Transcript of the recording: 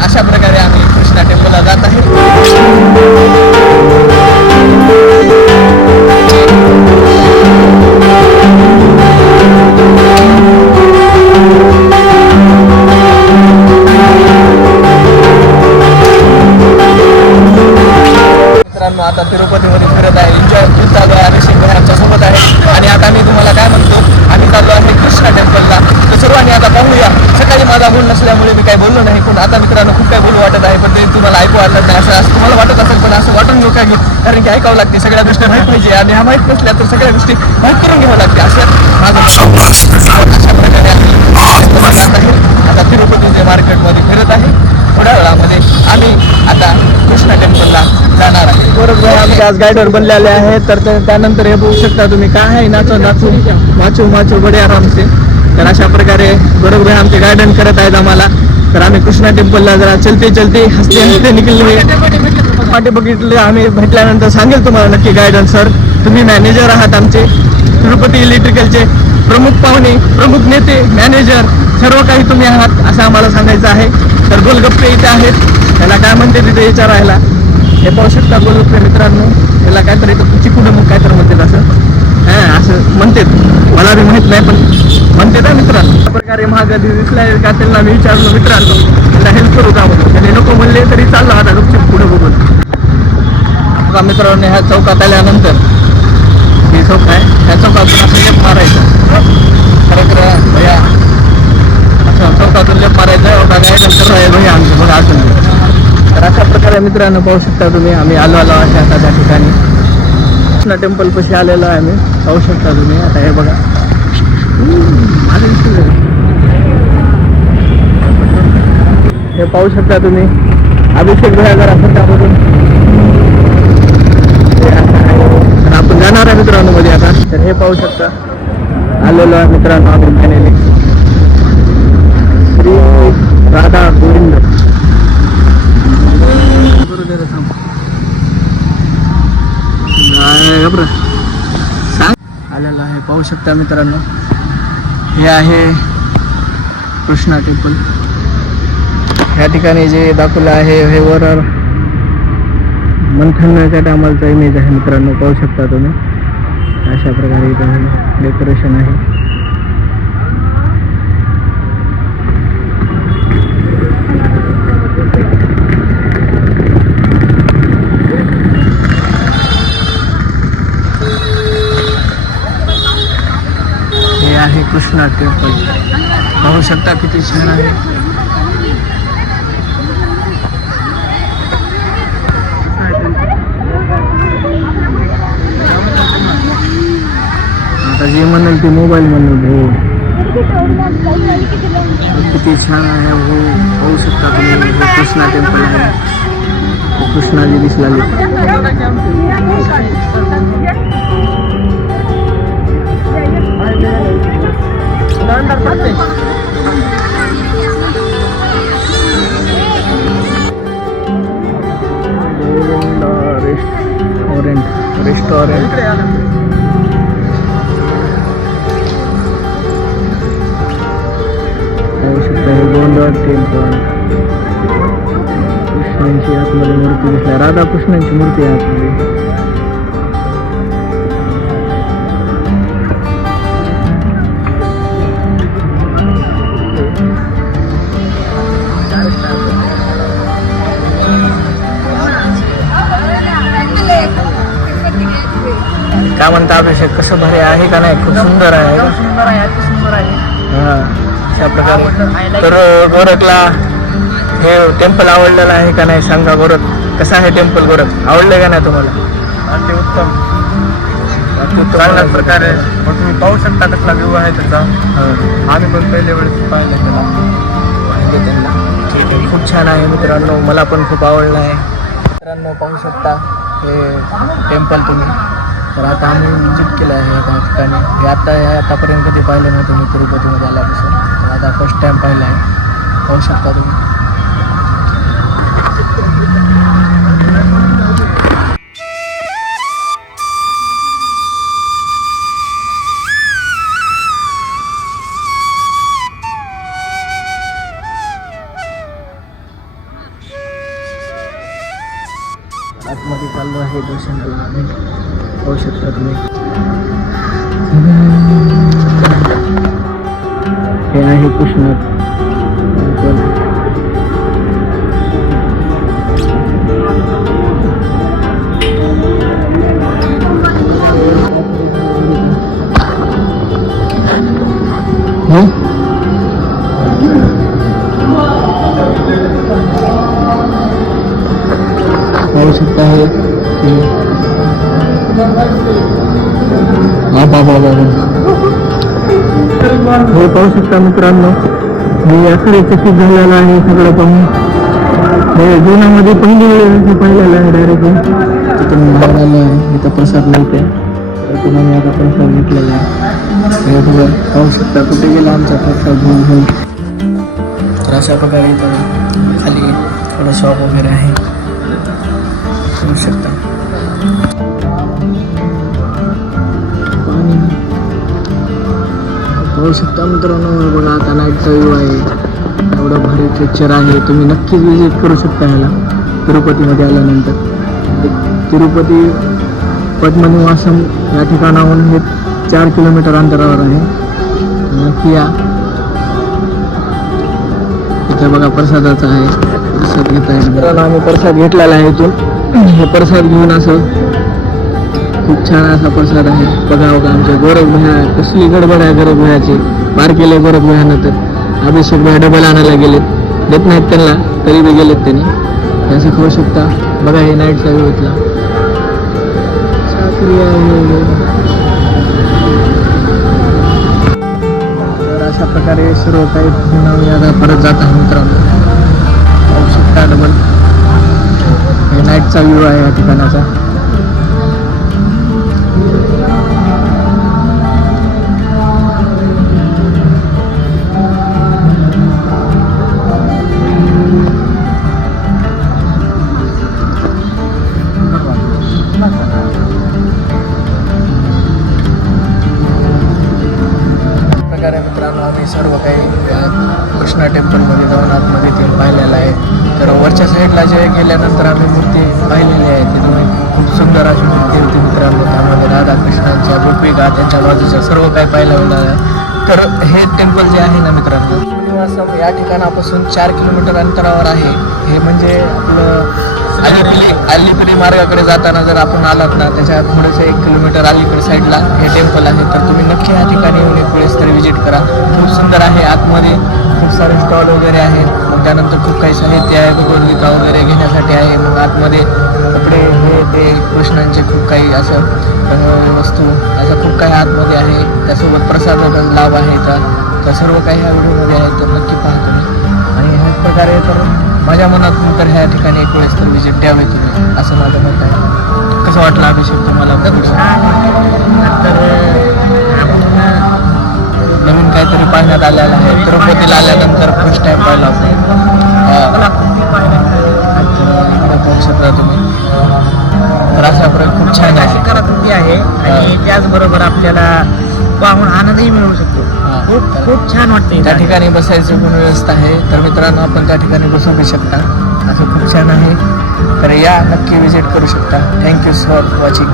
अशा प्रकारे आम्ही कृष्णा टेम्पलला जात आहे. मित्रांनो आता तिरुपती फिरत आहे एन्जॉय खूप चालू आहे अभिषेक भाई आमच्यासोबत आहे आणि आता मी तुम्हाला काय म्हणतो आम्ही चाललो आहे कृष्णा टेम्पलला तर सर्वांनी आता पाहूया सकाळी माझा बोल नसल्यामुळे मी काही बोललो नाही पण आता मित्रांनो खूप काही बोलू वाटत आहे पण ते तुम्हाला ऐकू वाटत नाही असं असं तुम्हाला वाटत असेल पण घेऊ कारण की ऐकावं लागते सगळ्या गोष्टी माहीत पाहिजे. आणि ह्या माहीत नसल्या तर सगळ्या गोष्टी माहीत करून घ्यावं लागते. असं माझं अशा प्रकारे आम्ही आहे. आता तिरुपतीच्या मार्केटमध्ये फिरत आहे थोड्या वेळामध्ये आम्ही आता कृष्णा टेम्पलला जाणार आहे. बरोबर आमचे आज गायडर बनलेले आहेत तर त्यानंतर हे बघू शकता तुम्ही काय आहे. नाचो नाचू वाचू वाचू बडे आरामसे. तर अशा प्रकारे बरोबर आमचे गार्डन करत आहेत आम्हाला. तर आम्ही कृष्णा टेम्पलला जरा चलते चलते हसते हसते निघले पाठी बघितले आम्ही भेटल्यानंतर सांगेल तुम्हाला नक्की गायडन सर तुम्ही मॅनेजर आहात आमचे. तिरुपती इलेक्ट्रिकलचे प्रमुख पाहुणे प्रमुख नेते मॅनेजर सर्व काही तुम्ही आहात असं आम्हाला सांगायचं आहे. तर गोलगप्पे इथे आहेत. त्याला काय म्हणते तिथे विचारायला? हे पाहू शकता गोलगप्पे मित्रांनो. याला काहीतरी इथं चिकुडं मग काहीतरी म्हणतात असं हां असं म्हणतात मला बी माहीत नाही पण म्हणते ना मित्रांनो. अशा प्रकारे महाग दिसल्या का त्यांना मी विचारलो मित्रांनो. त्याला हेल्प करू का म्हणून? त्याने नको म्हणले तरी चाललो आता गुपचूप पुढे बघून. बघा मित्रांनो ह्या चौकात आल्यानंतर ही चौक आहे. ह्या चौकातून असं लेप मारायचं. खरं खरं भैया असं चौकातून लेप मारायचं बघा नंतर आहे भैया आमचं बघा अजून तर अशा प्रकारे मित्रांनो पाहू शकता तुम्ही आम्ही आलो आलो अशा आता त्या ठिकाणी. कृष्णा टेम्पल पशी आलेलो आहे आम्ही. पाहू शकता तुम्ही आता हे बघा. हे पाहू शकता तुम्ही. अभिषेक भैया जरा फटाफटून हे असं आहे. तर आपण जाणार आहे मित्रांनो मध्ये आता. तर हे पाहू शकता. आलेलो आहे मित्रांनो आम्ही फायनली श्री राधा गोविंद. बरोबर आहे, सांग. आलेलो आहे. पाहू शकता मित्रांनो. हे आहे कृष्णा टेम्पल. ठिकाणी जे दाखवलं आहे हे वर मंथनच्या टायमालचा इमेज आहे मित्रांनो पाहू शकता तुम्ही. अशा प्रकारे इथं डेकोरेशन आहे. हे आहे कृष्णा टेम्पल पाहू शकता किती छान आहे. जे म्हणेल ते मोबाईल म्हणेल भाऊ किती छान आहे भाऊ पाहू शकता तुम्ही कृष्णा टेंपल आहे हे कृष्णाजी दिसलाले रेस्टॉरंट रेस्टॉरंट शकता हे गोंधळ कृष्णांची आतमध्ये मूर्ती दिसल्या. राधाकृष्णांची मूर्ती आहे आतमध्ये. काय म्हणता अभिषेक कसं भारी आहे का नाही? खूप सुंदर आहे सुंदर आहे. प्रकारे तर गोरखला हे टेम्पल आवडलेलं आहे का नाही सांगा गोरख. कसं आहे टेम्पल गोरख? आवडले का नाही तुम्हाला? अति उत्तम. अत्युत्तम चांगल्या आहे. प्रकारे मग तुम्ही पाहू शकता कसला व्ह्यू आहे त्याचा. हा. आम्ही पण पहिल्या वेळेस पाहिलं त्याला. खूप छान आहे मित्रांनो. मला पण खूप आवडलं आहे. मित्रांनो पाहू शकता हे टेम्पल तुम्ही. तर आता आम्ही विजिट केलं आहे त्या ठिकाणी. हे आता आतापर्यंत कधी पाहिलं नाही तुम्ही तिरुपतीमध्ये आल्यापासून आता फर्स्ट टाइम पाहिला आहे पाहू शकता तुम्ही. आतमध्ये चाललो आहे दर्शन तुम्ही पाहू शकता तुम्ही. हे आहे कृष्ण टेम्पल हो पाहू शकता हे तुम्ही. हा बाबा बाबा हे पाहू शकता मित्रांनो. मी याकडे चकित झालेला आहे सगळं पाहून. जीवनामध्ये पहिली वेळ मी पाहिलेलं आहे डायरेक्ट तिथून बाहेर आहे. इथं प्रसाद मिळते तर मी आता प्रसाद घेतलेला आहे. हे बघा पाहू शकता कुठे गेला आमचा प्रसाद घेऊन घेऊन. तर अशा प्रकारे इथं खाली थोडं शॉप वगैरे आहे. पाहू शकता. बघू शकता मित्रांनो. बघा आता नाईटचा व्ह्यू आहे. एवढं भारी पिक्चर आहे. तुम्ही नक्कीच विजिट करू शकता ह्याला तिरुपतीमध्ये आल्यानंतर. तिरुपती पद्मनिवासम या ठिकाणाहून हे चार किलोमीटर अंतरावर आहे. नक्की या. इथे बघा प्रसादाचा आहे. प्रसाद घेत आहे मित्रांनो आम्ही प्रसाद घेतलेला आहे इथून. हे प्रसाद घेऊन असं खूप छान असा प्रसाद आहे. बघा हो बघा आमच्या गौरव भया कसली गडबड आहे गौरव भयाची. बार केले गौरव भयानं तर अभिषेक भया डबल आणायला गेलेत. देत नाहीत त्यांना तरी बी गेलेत त्यांनी. असं खाऊ शकता. बघा हे नाईटचा व्यू इथला. तर अशा प्रकारे सर्व काही पुन्हा आता परत जात आहे मित्रांनो. पाहू शकता डबल. हे नाईटचा व्ह्यू आहे या ठिकाणाचा. टेम्पलमध्ये आतमध्ये ते पाहिलेलं आहे. तर वरच्या साईडला जे गेल्यानंतर आम्ही मूर्ती पाहिलेली आहे ते खूप सुंदर अशी मूर्ती होती मित्रांनो. त्यामध्ये राधाकृष्णांच्या गोपिका त्यांच्या बाजूच्या सर्व काही पाहायला मिळालं आहे. तर हे टेम्पल जे आहे ना मित्रांनो श्रीनिवासम या ठिकाणापासून चार किलोमीटर अंतरावर आहे. हे म्हणजे आपलं अलिपिली अलिपिली मार्गाकडे जाताना जर आपण आलात ना त्याच्या थोडंसं एक किलोमीटर अलीकडे साईडला हे टेम्पल आहे तर तुम्ही नक्की या ठिकाणी येऊन एक वेळेस तरी व्हिजिट करा. खूप सुंदर आहे आतमध्ये खूप सारे स्टॉल वगैरे आहेत मग त्यानंतर खूप काही साहित्य आहे भगवद्गीता वगैरे घेण्यासाठी आहे मग आतमध्ये कपडे हे ते कृष्णांचे खूप काही असं वस्तू असं खूप काही आतमध्ये आहे. त्यासोबत प्रसादाचा लाभ आहे का तर सर्व काही ह्या व्हिडिओमध्ये आहे तर नक्की पाहतो आणि ह्याच प्रकारे तर माझ्या मनातून तर ह्या ठिकाणी एक वेळेस तर व्हिजिट द्यावे तुम्ही असं माझं मत आहे. कसं वाटलं अभिषेक तुम्हाला नवीन काहीतरी पाहण्यात आलेलं आहे. तिरुपतीला आल्यानंतर फर्स्ट टाइम पाहिलं पाहू शकता तुम्ही. तर अशा प्रकारे खूप छान आहे. आहे. आणि त्याचबरोबर आपल्याला पाहून आनंदही मिळू शकतो. खूप खूप छान वाटते त्या ठिकाणी बसायची पण व्यवस्था आहे. तर मित्रांनो आपण त्या ठिकाणी बसू बी शकता. असं खूप छान आहे. तर या नक्की विजिट करू शकता. Thank you for watching